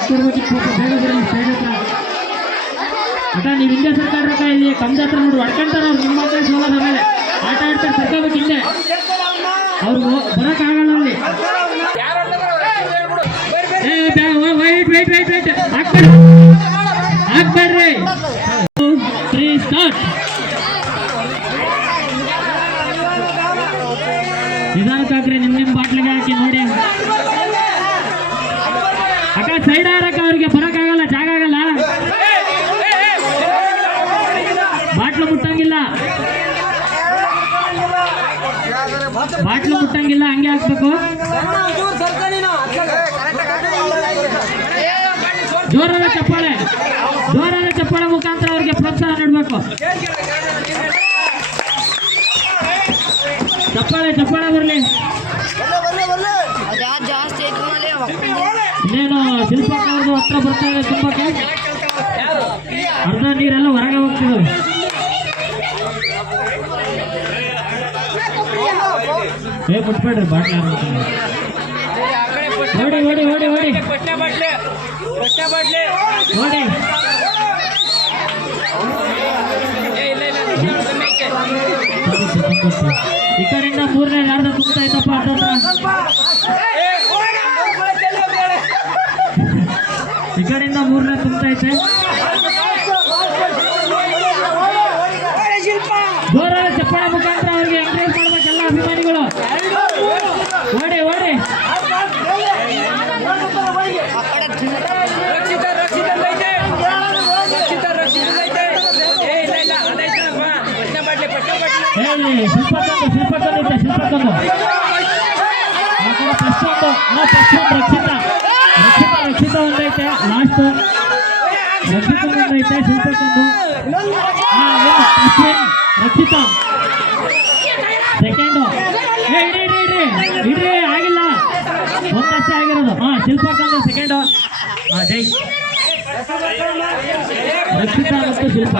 ಆಗ್ತಿರ್ಬೇಕಿತ್ತು ಬೇಗ ಬರಲಿ ಸ್ಟೇಜ್ ಹತ್ರ ಅಕ್ಕ ನೀವು ಹಿಂದೆ ಸರ್ಕಾರಕ್ಕ ಇಲ್ಲಿ ಕಮ್ದ ಹತ್ರ ನೋಡಿ ಹೊಡ್ಕೊಂತಾರೆ ಅವ್ರು ನಿಮ್ಮ ಸೋಲದ ಮೇಲೆ ಆಟ ಆಡ್ತಾರೆ ಸರ್ಕೋಬೇಕು ಹಿಂದೆ ಅವ್ರು ಬರೋಕ್ಕಾಗಲ್ಲ ಅಲ್ಲಿ ಹಾಕ್ಬೇಡ್ರಿ ನಿಧಾನಕ್ಕಾಗ್ರೆ ನಿಮ್ಮ ಬಾಟ್ಲಿಗೆ ಹಾಕಿ ನೋಡಿ ಅಕ್ಕ ಸೈಡ್ ಆರಕ್ಕ ಅವ್ರಿಗೆ ಬರೋಕ್ಕಾಗಲ್ಲ ಜಾಗ ಆಗಲ್ಲ ಬಾಟ್ಲು ಮುಟ್ಟಂಗಿಲ್ಲ ಹಂಗೆ ಹಾಕ್ಬೇಕು ಜೋರಾದ ಚಪ್ಪಾಳೆ ಮುಖಾಂತರ ಅವ್ರಿಗೆ ಪ್ರೋತ್ಸಾಹ ನೀಡಬೇಕು ಚಪ್ಪಾಳೆ ಬರಲಿ ಇನ್ನೇನು ಶಿಲ್ಪಕ್ಕ ಅವ್ರದ್ದು ಹತ್ರ ಬರ್ತಾ ಇದೆ ತುಂಬಕ್ಕೆ ಅರ್ಧ ನೀರೆಲ್ಲ ಹೊರಗೆ ಹೋಗ್ತಿದ್ದಾವೆ ಮುಟ್ಬೇಡ್ರಿ ಬಾಟ್ಲಿ ಓಡಿ ಈ ಕಡೆಯಿಂದ ಮೂರನೇ ಅರ್ಧ ತುಂಬ್ತಾ ಇದ್ದಪ್ಪ ಈ ಕಡೆಯಿಂದ ಮೂರನೇ ತುಂಬ್ತಾ ಐತೆ ಜೋರಾದ ಚಪ್ಪಾಳೆ ಮುಖಾಂತರ ಅವ್ರಿಗೆ ಎಂಕರೇಜ್ ಮಾಡ್ಬೇಕೆಲ್ಲ ಅಭಿಮಾನಿಗಳು ಓಡಿ ಶಿಲ್ಪಕ್ಕೊಂದು ರಕ್ಷಿತ ಒಂದೈತೆ ಲಾಸ್ಟ್ ರಕ್ಷಿತ ಶಿಲ್ಪಕ್ಕೊಂದು ರಕ್ಷಿತ ಸೆಕೆಂಡು ಇಡ್ರಿ ಆಗಿಲ್ಲ ಒಂದಷ್ಟೇ ಆಗಿರೋದು ಶಿಲ್ಪಕ್ಕೊಂದು ಸೆಕೆಂಡು ಜೈ ರಕ್ಷಿತ ಮತ್ತು ಶಿಲ್ಪ